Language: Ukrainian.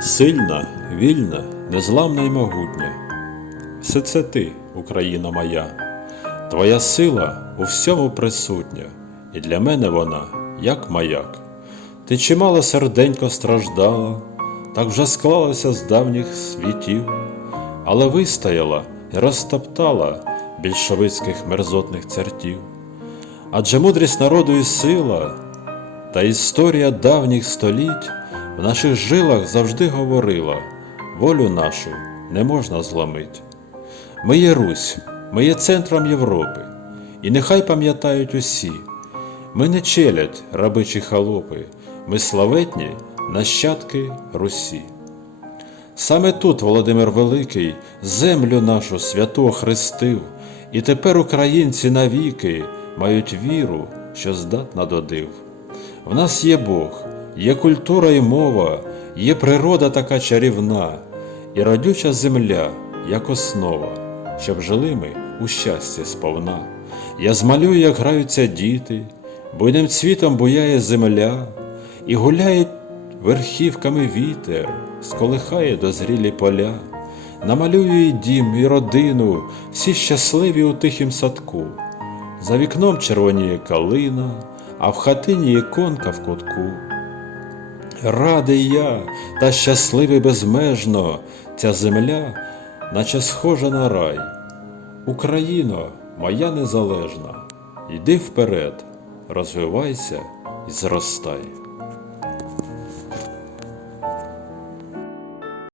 Сильна, вільна, незламна й могутня. Все це ти, Україна моя. Твоя сила у всьому присутня, і для мене вона як маяк. Ти чимало серденько страждала, так вже склалося з давніх світів, але вистояла і розтоптала більшовицьких мерзотних цертів. Адже мудрість народу і сила та історія давніх століть в наших жилах завжди говорила, волю нашу не можна зломить. Ми є Русь, ми є центром Європи, і нехай пам'ятають усі. Ми не челядь, раби чи халопи, ми славетні нащадки Русі. Саме тут Володимир Великий землю нашу свято хрестив, і тепер українці навіки мають віру, що здатна до див. В нас є Бог, є культура і мова, є природа така чарівна, і родюча земля, як основа, щоб жили ми у щасті сповна. Я змалюю, як граються діти, буйним цвітом буяє земля, і гуляє верхівками вітер, сколихає дозрілі поля. Намалюю і дім, і родину, всі щасливі у тихім садку. За вікном червоніє калина, а в хатині іконка в кутку. Радий я та щасливий безмежно, ця земля, наче схожа на рай. Україно, моя незалежна, йди вперед, розвивайся і зростай.